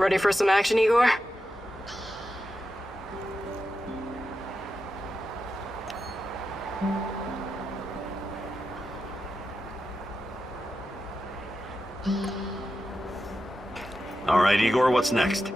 Ready for some action, Igor? All right, Igor, what's next?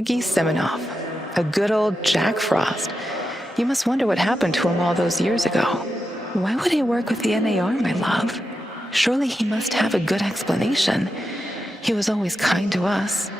Georgy Semenov, a good old Jack Frost. You must wonder what happened to him all those years ago. Why would he work with the NAR, my love? Surely he must have a good explanation. He was always kind to us.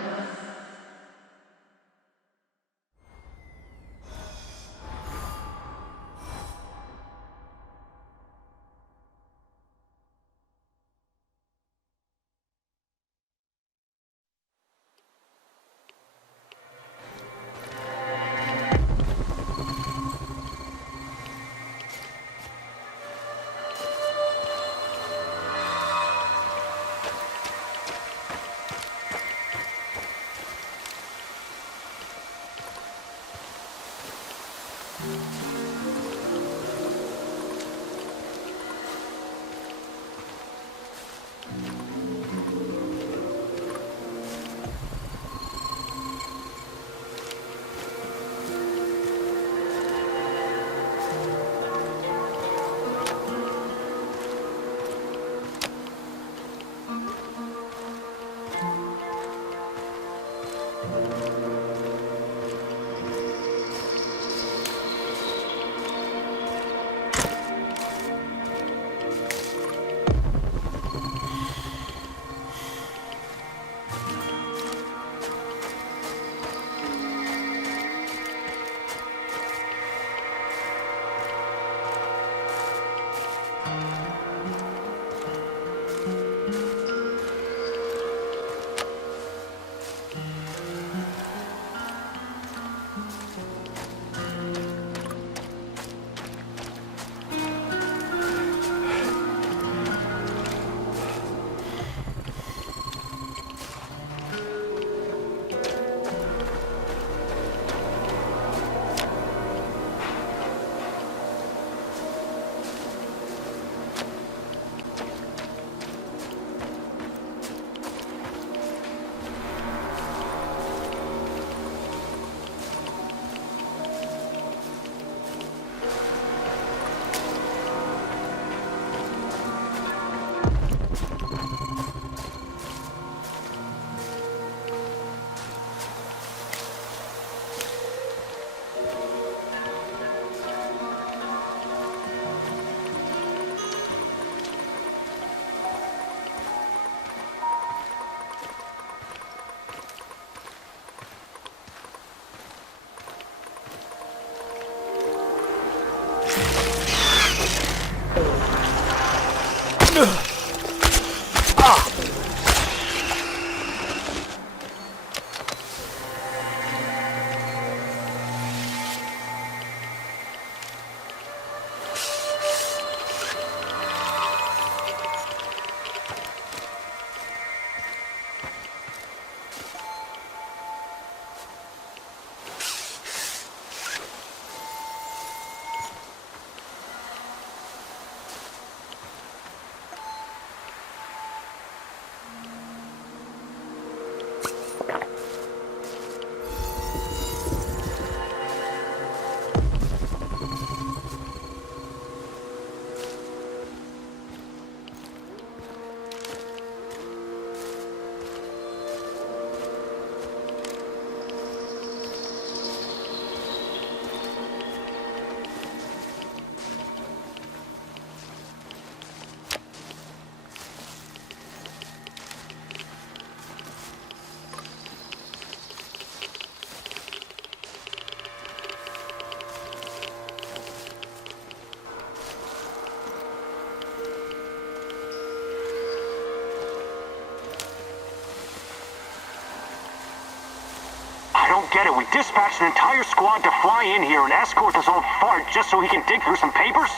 don't get it. We dispatched an entire squad to fly in here and escort this old fart just so he can dig through some papers?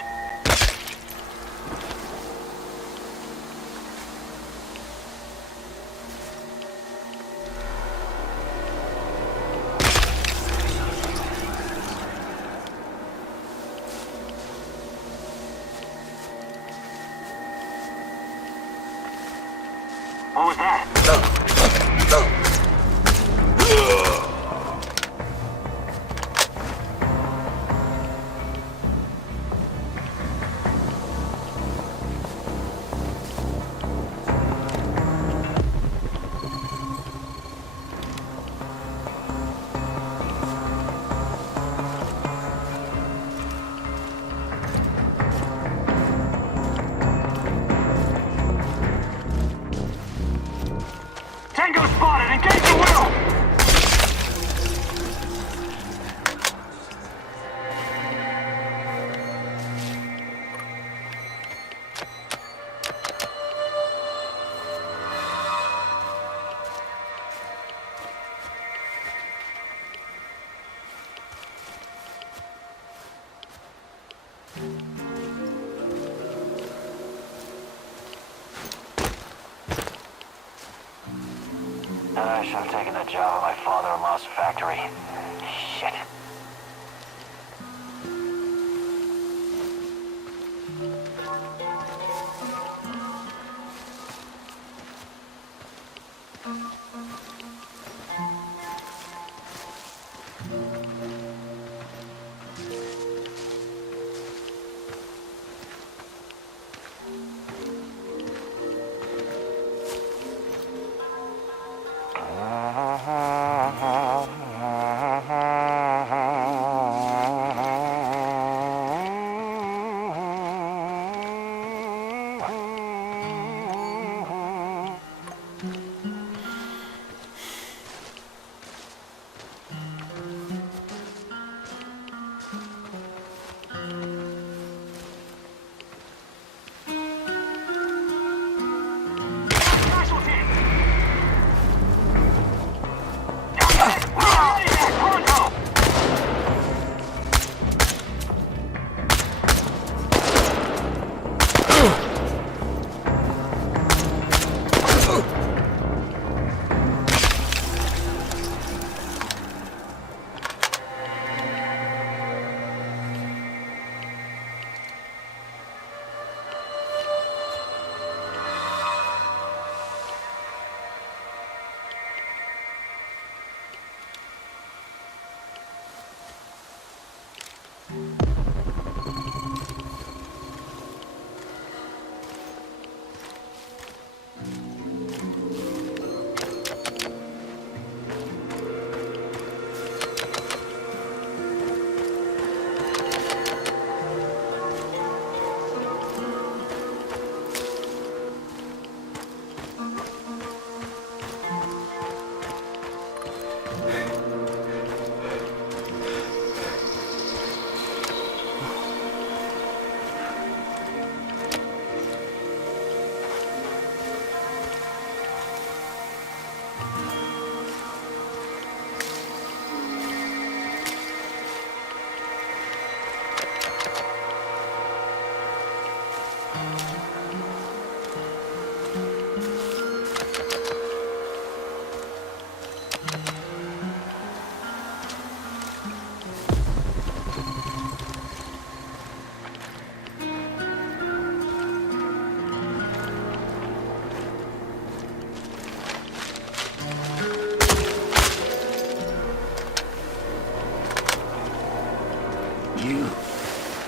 What was that? Tango spotted! Engage the wheel! I should have taken that job at my father-in-law's factory. Shit.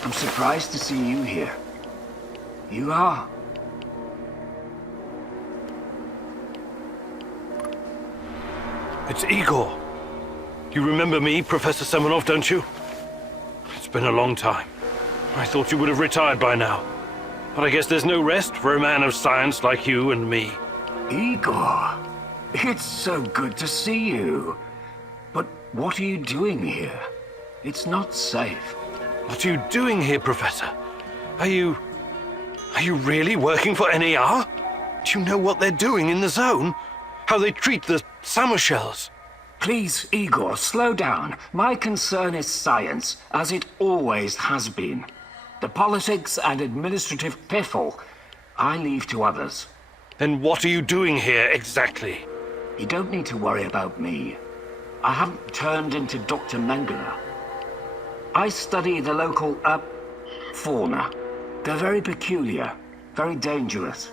I'm surprised to see you here. You are. It's Igor. You remember me, Professor Semenov, don't you? It's been a long time. I thought you would have retired by now. But I guess there's no rest for a man of science like you and me. Igor, it's so good to see you. But what are you doing here? It's not safe. What are you doing here, Professor? Are you really working for NAR? Do you know what they're doing in the zone? How they treat the summer shells? Please, Igor, slow down. My concern is science, as it always has been. The politics and administrative piffle, I leave to others. Then what are you doing here exactly? You don't need to worry about me. I haven't turned into Dr. Mengele. I study the local, fauna. They're very peculiar, very dangerous.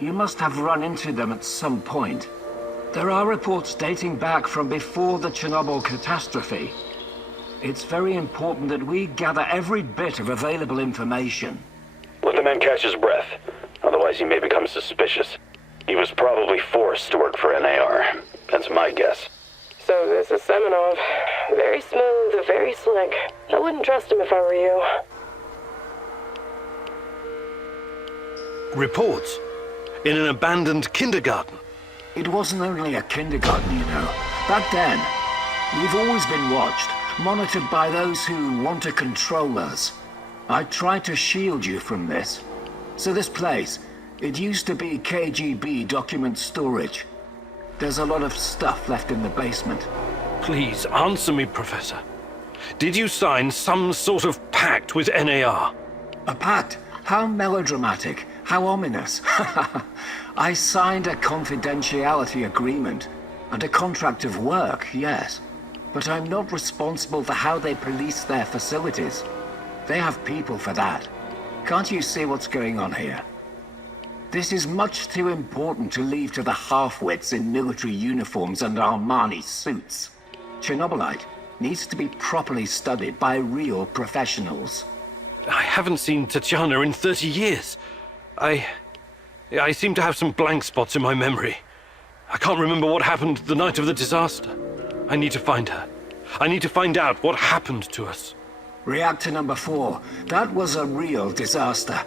You must have run into them at some point. There are reports dating back from before the Chernobyl catastrophe. It's very important that we gather every bit of available information. Let the man catch his breath. Otherwise he may become suspicious. He was probably forced to work for NAR. That's my guess. So this is Semenov. Very smooth, very slick. I wouldn't trust him if I were you. Reports? In an abandoned kindergarten? It wasn't only a kindergarten, you know. Back then, we've always been watched, monitored by those who want to control us. I tried to shield you from this. So this place, it used to be KGB document storage. There's a lot of stuff left in the basement. Please, answer me, Professor. Did you sign some sort of pact with NAR? A pact? How melodramatic, how ominous. I signed a confidentiality agreement and a contract of work, yes. But I'm not responsible for how they police their facilities. They have people for that. Can't you see what's going on here? This is much too important to leave to the half-wits in military uniforms and Armani suits. Chernobylite needs to be properly studied by real professionals. I haven't seen Tatiana in 30 years. I seem to have some blank spots in my memory. I can't remember what happened the night of the disaster. I need to find her. I need to find out what happened to us. Reactor number 4. That was a real disaster.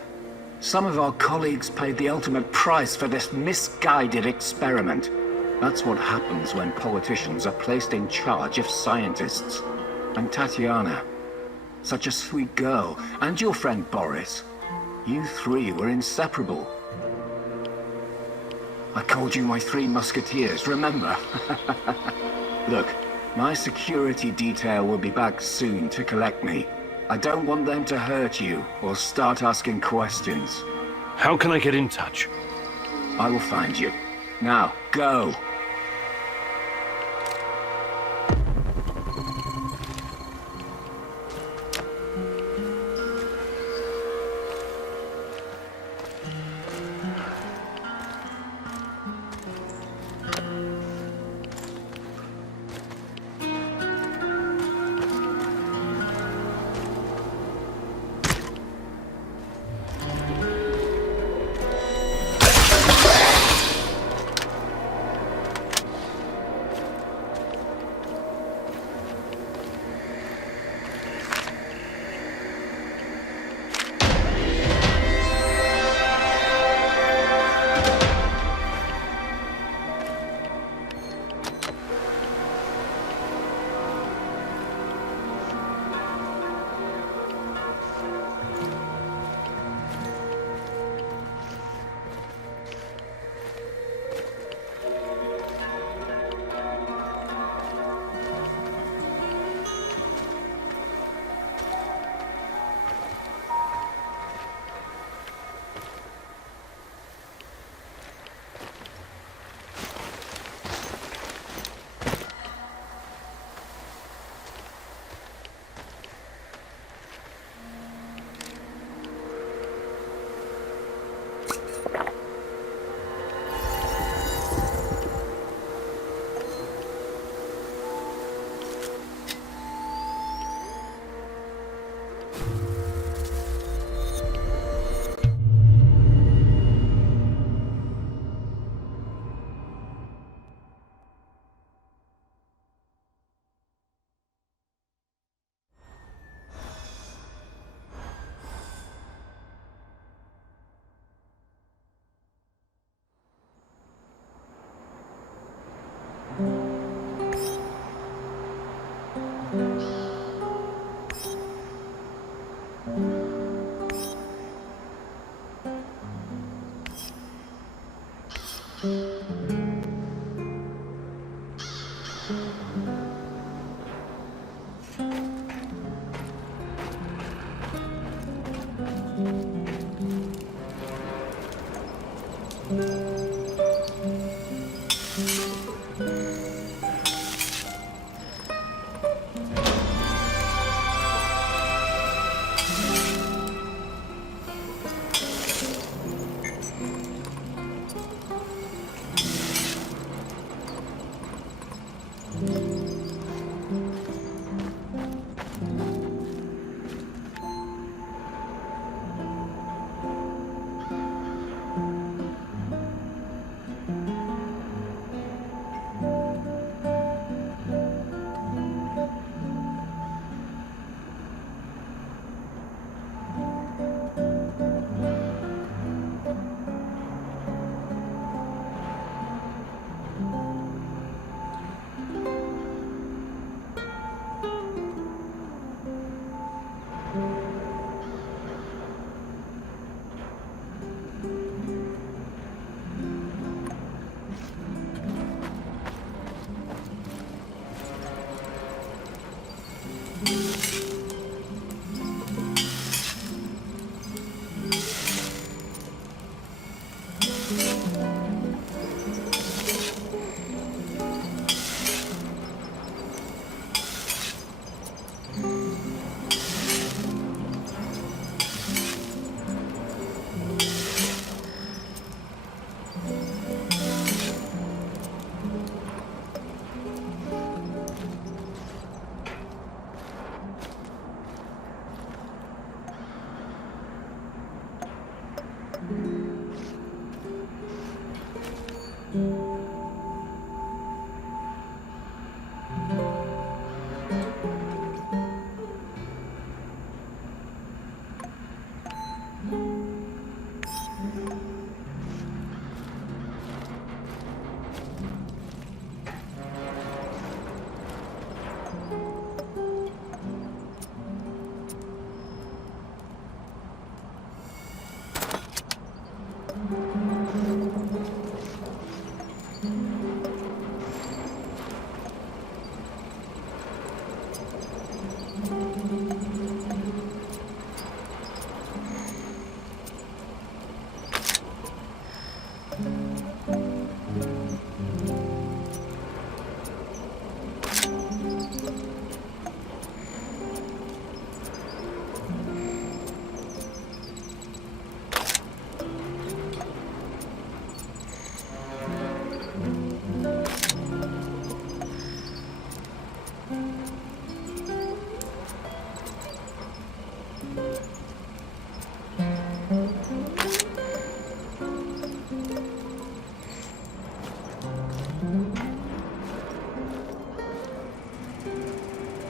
Some of our colleagues paid the ultimate price for this misguided experiment. That's what happens when politicians are placed in charge of scientists. And Tatiana, such a sweet girl, and your friend Boris. You three were inseparable. I called you my 3 musketeers, remember? Look, my security detail will be back soon to collect me. I don't want them to hurt you or start asking questions. How can I get in touch? I will find you. Now, go.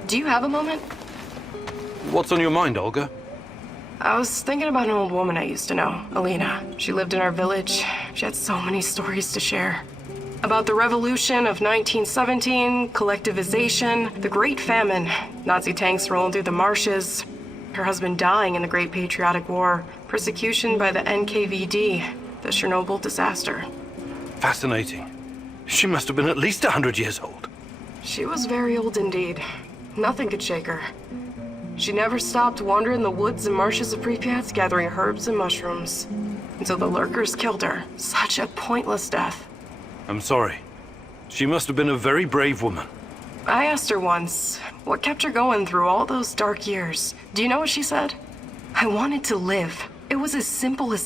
Do you have a moment? What's on your mind, Olga? I was thinking about an old woman I used to know, Alina. She lived in our village. She had so many stories to share. About the revolution of 1917, collectivization, the Great Famine, Nazi tanks rolling through the marshes, her husband dying in the Great Patriotic War, persecution by the NKVD, the Chernobyl disaster. Fascinating. She must have been at least 100 years old. She was very old indeed. Nothing could shake her. She never stopped wandering the woods and marshes of Pripyat, gathering herbs and mushrooms, until the lurkers killed her. Such a pointless death. I'm sorry. She must have been a very brave woman. I asked her once, what kept her going through all those dark years? Do you know what she said? I wanted to live. It was as simple as that.